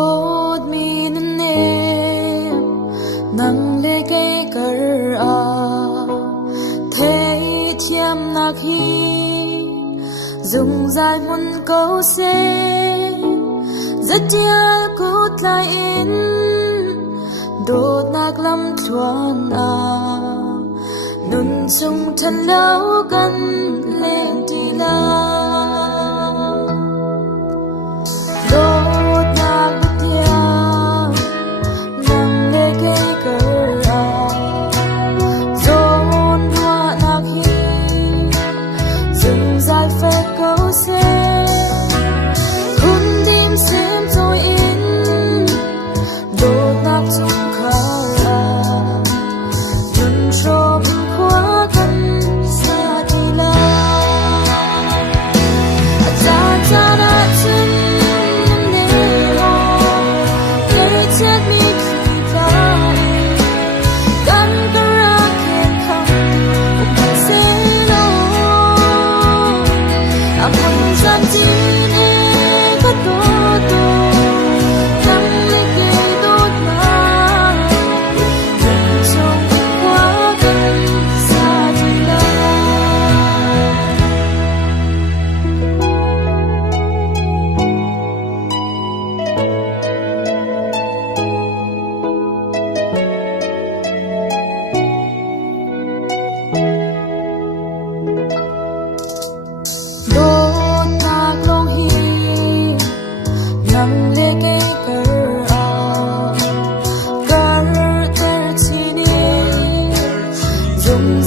Đốt mi nâng nêm nâng lê cây cờ thế thiêm nạc hi dùng dài muôn câu xe rất chia cút lại in đốt nạc lâm thuần nôn sung thân lâu gần lên đi la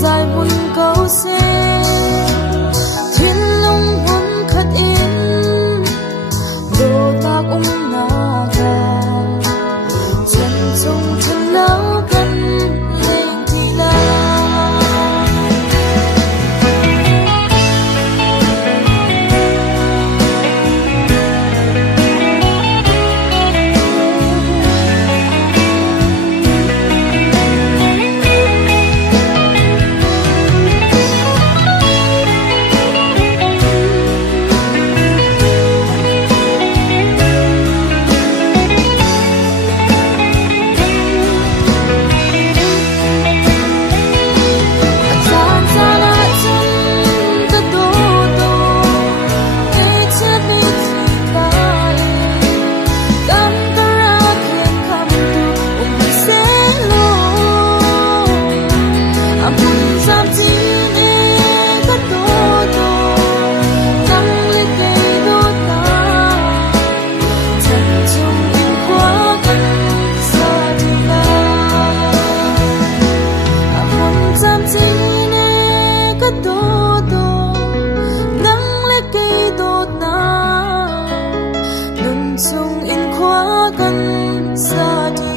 dài muôn câu xe thiên long muốn khát in đồ ta cũng na gà chân sông chân lâu gần lên thì la sung in khóa căn xa đi